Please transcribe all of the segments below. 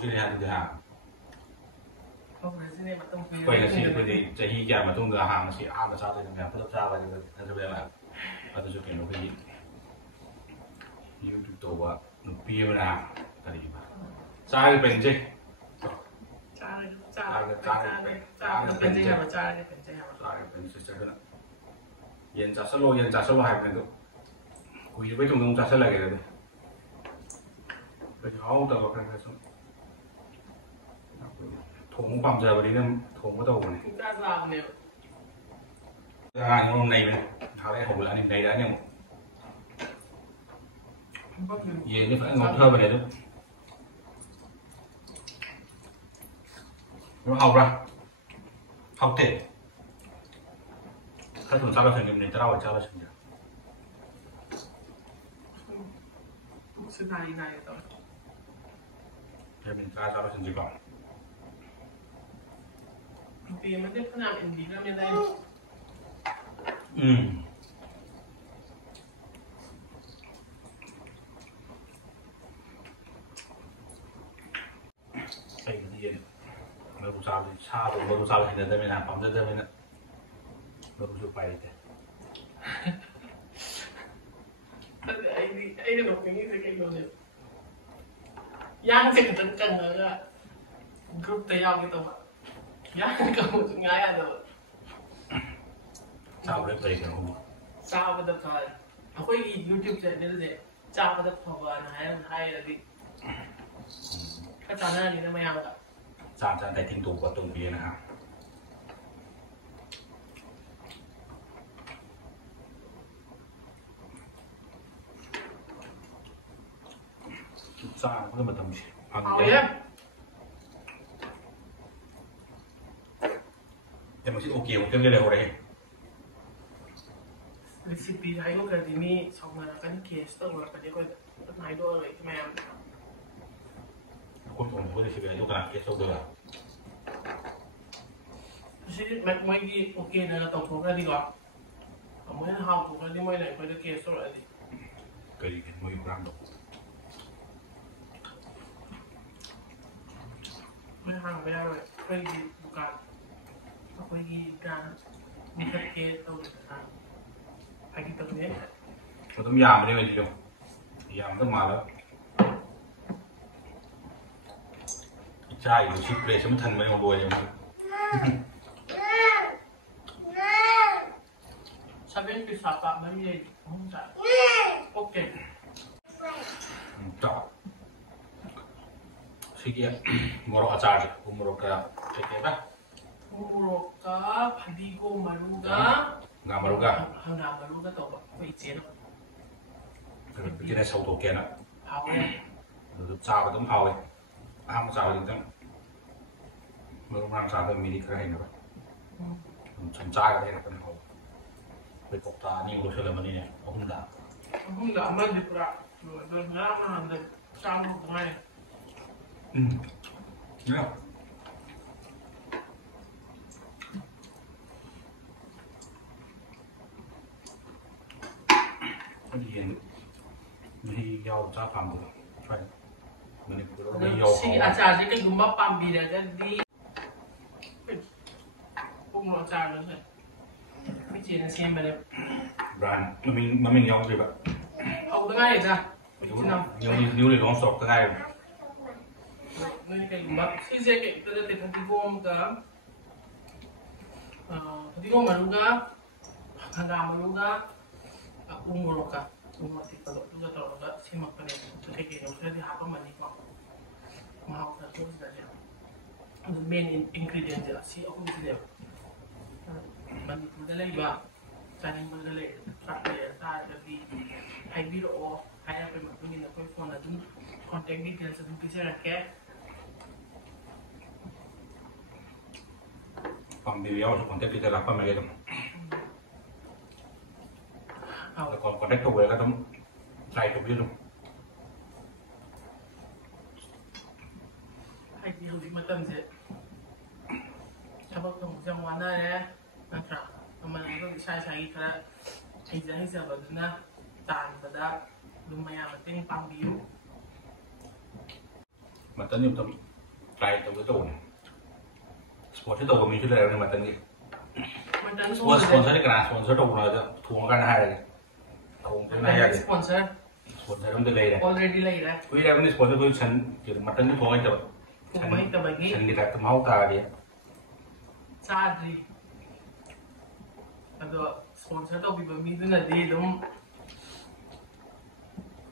สิเนี่ยดูฮะไปละสิไปดิจะฮีแกมาตุ้งเดือหางสิอามาชาติยังไงเพื่อชาติอะไรนั่นจะเป็นอะไรก็จะเป็นลูกพี่ยูทูบตัวหนุ่มพี่นะตอนนี้มาชาติเป็นจีชาติเป็นจีครับชาติเป็นจีครับชาติเป็นสิเจ้ากันเย็นจัดสโลหายไปดูคุยไปตรงจัดสโลกันเลยไปเอาตัวกันไปส่งถงความเจอวันนี้เนี่ยถงก็โตเนี่ยด้านล่างเนี่ยงในมันทำได้ถงแล้วในได้เนี่ยเย็นนี่phải ngọt thơm vào này thôi nó học ra học thểถ้าถึงเช้าเราถึงเย็นจะเล่าเช้าเราถึงจะสุดท้ายนายต่อจะเป็นเช้าเราถึงจีก่อนปีมันได้ขนาดเอ็นดีแล้วไม่ได้ใส่กระเทียมเราดูซาวชาเราดูซาวเห็นได้ไหมนะปั๊มได้ไหมนะเราดูไปเลยไอ้เรื่องแบบนี้คือไอ้โดนเนี่ยย่างเสร็จจังเลยอะกรุ๊ปเตยาวgitu pak ya kamu ngaya tuh sao đấy về cái không sao bây giờ thôi aku di YouTube channel itu deh sao bây giờ phỏng hay là gì cái channel này nó mới ăn cả sao channel tại tiếng tụ của tùng biaนะครับsao có mà tầmแต่มันสิโอเคมันก็เลยอะไรresipi ayo kali ini sama kan case tuh nggak pada kau naik dua lagi macam aku tuh mau resipi ayo kan case tuh lah jadi macam lagi oke dengan tahu kau kali kok kamu yang hal kau kali mau naik pada case tuh lagi kali kan mau kurang dongไม่ห่างไปเลยไปบุกaku lagi kan buka case atau bukan lagi terusเราต้องยามไม่ได้เลยทีเดียวยามต้องมาแล้วใช่ดูชิปเลยฉันไม่ทันไม่มาบวยยังSabihin ko sa pa, may okay. Cok. Sige, moro acar, umuro ka, sige ba? Umuro ka, hindi ko maluga. Nggak maluga. Nggak maluga to, may itin. Bikin ay sauto kaya na. Hawe. Sao tấm hawe. Ham sao din tấm. Moro mang sao tấm mini kaya na ba? Chăm trai ka na tấm hawe. May kokta ni ulo sila manini. Ahunda. Ahunda, aman di pura. Doon nga man, sama ko ngayon. Yeah. Mình dầu cho phạm được phải mình dầu si acar cái gumba pambira jadi pun acar nữa rồi cái chuyện là xem về brand mình dầu gì vậy ông thứ hai ra nhiều để đón sọt thứ hai nơi cái gumba si saya kayak kita lihat nanti gom ke nanti gom maluga handa maluga umur ka umur kalau tu kalau tak simak pada tu kayak gini sudah dihapa mani kok mau tak tu sudah dia the main ingredient dia si aku dia mani tu dah lagi bah cari mana lagi tak dia tak jadi hai video hai apa macam ni nak kau phone tu contact details tu bisa rakyat pembeliau contact details apa mereka tu còn đất cầu cái tấm này cũng biết luôn hay gì hầu gì mà tâm gìถ้าพวกผมจังหวะนั้นนะครับมันก็ใช้กันแล้วให้จะให้เสียแบบนั้นตามแต่ละลุงมาอย่างมันเต็งปังบิวมันตอนนี้ ไกลตัวโตเนี่ยสปอนเซอร์โตก็มีชุดอะไรเนี่ยมาตั้งนี้ว่าสปอนเซอร์ที่กระดาษสปอนเซอร์โตเราจะทวงกันให้เลยทวงกันให้เลยสปอนเซอร์ต้องดีเลย already เลยนะคุยได้วันนี้สปอนเซอร์คือฉันจะมาตั้งนี้ทวงให้เจ้าฉันดีแต่ตัวเมาตาเดียชาดีแล้วสปอนเซอร์ต้องมีแบบมีด้วยนะดีต้อง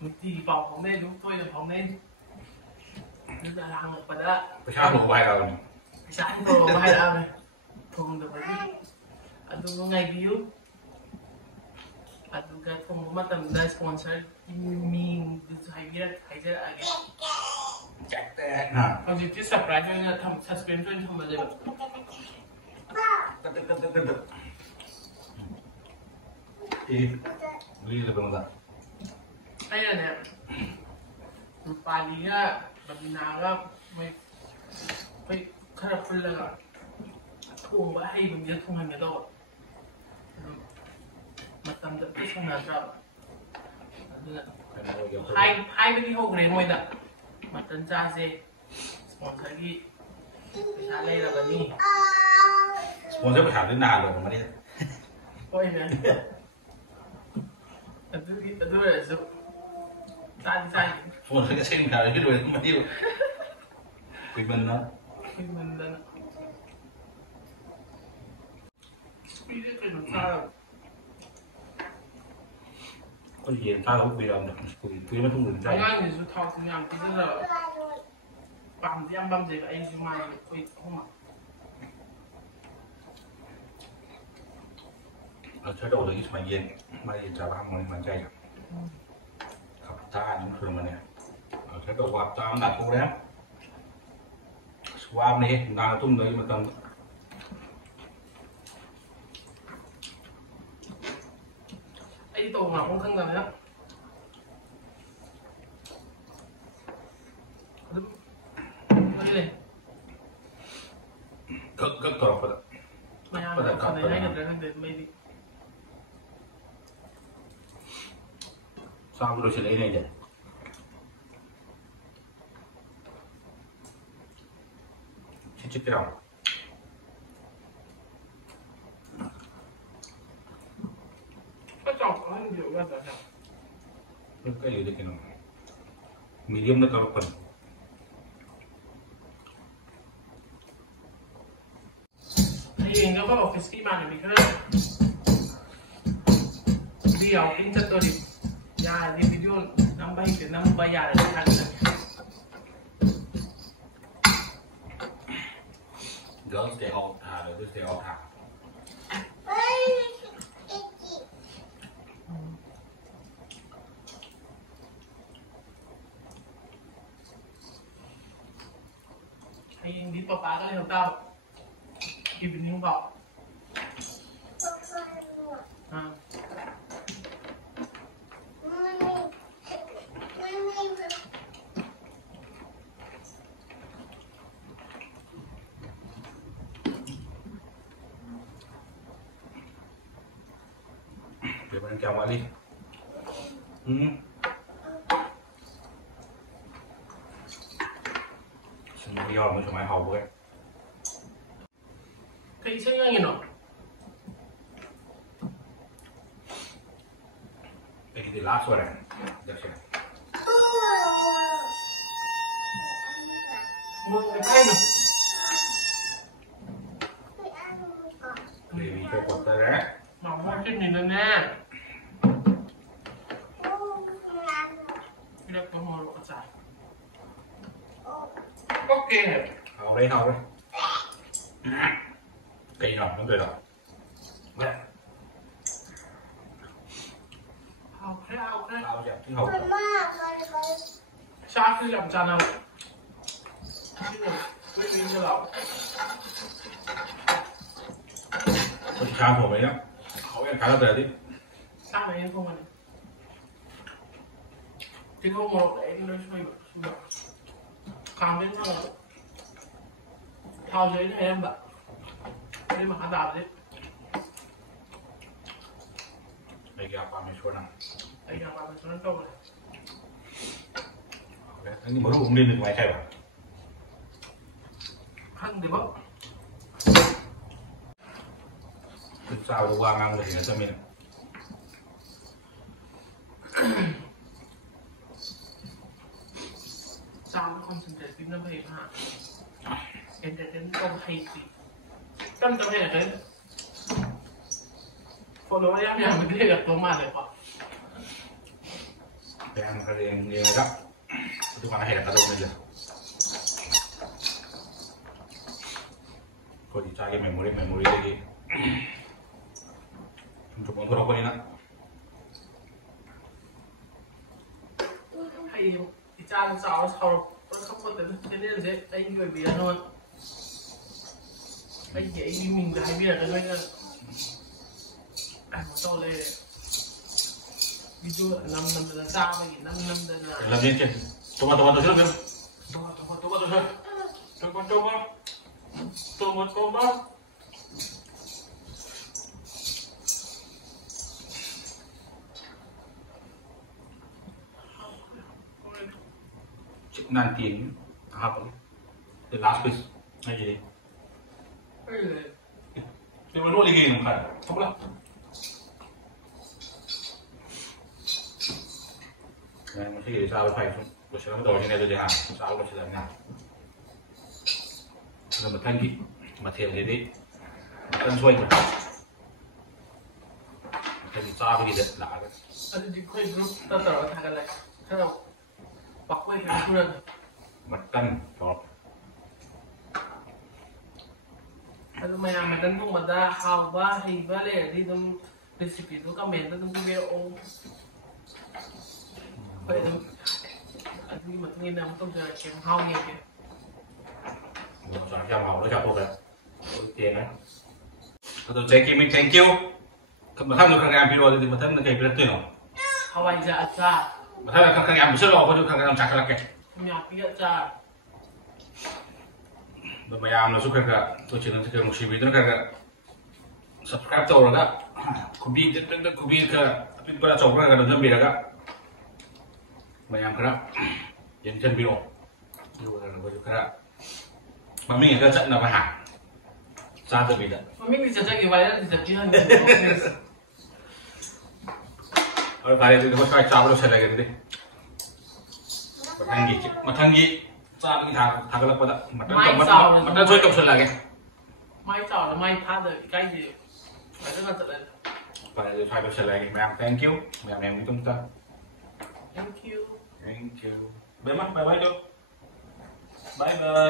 มีตีเป่าของเล่นลูกถ้วยของเล่นนึกอะไรหมดไปแล้วไปชาร์จหัวไปเราไปชาร์จหัวไปแล้วเลยทงเดี๋ยวไปดิอันดูไงบิวอันดูการทงมาทำได้สปอนเซอร์มีดูใครมีอะไรใครจะอะไรแจ็คแต่ฮะตอนที่สับรายเนี่ยทำ suspension ทำอะไรแบบตึ๊ดอีรีเลยเป็นไงไอ้เนี่ยปาลีก็แบบนาก็ไม่ขนาดคนเลยอะทุ่งไปให้มันเยอะทุ่งให้มันโตมาทำแบบที่ช่วงนั้นครับให้ไม่ที่หกเรียนไว้น่ะมาตั้งใจสิสปอนเซอร์ที่ชาเล่แล้วกันนี่สปอนเซอร์ไปถามด้วยนานเลยผมไม่ได้โอ้ยเนี่ยอันดูเลยสุดใช่สปอนเซอร์ก็เช่นกันที่ดูไม่ได้คุยมันเนาะคุยมันเนาะคุยได้เป็นข้าว ก็เย็นถ้าเราคุยเราเนี่ยคุยไม่ต้องหนุนใจ刚刚你说掏怎么样？不是的，绑这个 A 就买可以好嘛？ใช้โดดเลยมาเย็นจะบ้างมันใจขับจ้านี่คือมันเนี่ยใช้โดดวับจ้ามันดัดกูแล้วสวามนี่ดาวตุ้มเลยมันต้องไอ้ตัวมาคงข้างหลังเนี่ยก็ตลอดไปแล้วไม่เอาไม่เอาไม่ได้กันเลยไม่ดีสร้างรูปเฉลยเนี่ยชิดๆเราก็จบแล้วเดี๋ยวก็จะไม่ก็อยู่ด้วยกันมีเดียมนะกับคนเองก็บอกฟิสกี้มาหนึ่งมีแค่นั้นเดี๋ยวกินจัดตัวดิยาในวิดีโอน้ำใบเกิดน้ำใบยาอะไรทันเลย Girls stay all just stay all time ให้ยิงดิป๊าก็เลยทำเต้าอีกเป็นนิ้วเปล่าเดี๋ยวมันแกวมาดิฉันไม่ยอมมันทำไมเขาเว้ย이 생각이나 Perché di là sorella 뭐 파이나 devi per portare ma molti minne 이렇게 먹으러 가자 오케이เอาเลยcây nọ nó cười rồi ao chặt cái hộp sao khi làm trà nào quyết định cho lão con sao của mày đó hỏi em khá là tệ đi sao mày em không ăn thì không một để nó xoay càng đến thao thao dưới này em bạn đây mà hắn đạp đấy đây gặp bà mày xuống nào đây gặp bà mày xuống nó trâu này anh đi mở rộng lên được ngoài chạy vào khăn thì bốc sao đâu qua ngang thì nó sẽ miền sao nó concentrate phim nó về mà entertain không hay gì tâm tâm hay là cái follow em nhà mình đây là có màเลยป่ะ yang kalian yang agak itu mana hebat atau aja kau dicari memori lagi untuk mengukur apa ini nak hay thì cha nó sao nó không có cái nên thế anh người bia luôn anh dễ như mình cái bia cái này anh to lên ví dụ năm là sao vậy năm là làm gì chứ toma tu trước không toma tu trước toma nanti apa the last piece aja deh cuma dua lagi yang kan apa lah này mình sẽ gửi sao phải buổi sáng đầu như này rồi hả sao buổi sáng nào rồi mình thanh kỹ mà thiền thì đi tân xuôi mà thanh kỹ sao bây giờ là anh đi quay group ta tạo ra cái này cái nào bạc quay cái này mặt tân đó anh mà mình đang dùng mà ra hào ba hay ba lệ đi dùng recipe tôi comment tôi dùng video vậy thôi anh nhưng mà nghe nào không giờ kèm hao nghe kìa chọn cho màu nó chọn thuộc rồi tiền đấy tôi chạy kia mình thank you mà thằng người khác video thì mà thằng người kia biết tuyển không hao anh ra ra mà thằng khác em biết rồi có chút khác làm chặt là cái nhà biết ra mà em nó giúp các tôi chỉ nói cái một số video các subscribe tôi rồi đó cũng biết cũng biết cái biết có chọn cái nó bị rồi banyak kerap yang chân bio juga ada baju kerap mami yang kerap nak faham satu beda mami bisa jadi viral bisa jadi और बारे में देखो क्या चावल से लगे थे मतंगी चावल की था लग पड़ा मटन सोई कब से लगे mai chào là mai tha được cái gì phải rất là tự lên बारे में सोई कब से लगे ma'am thank you ma'am em chúng ta thank you thank you bye bye bye bye bye bye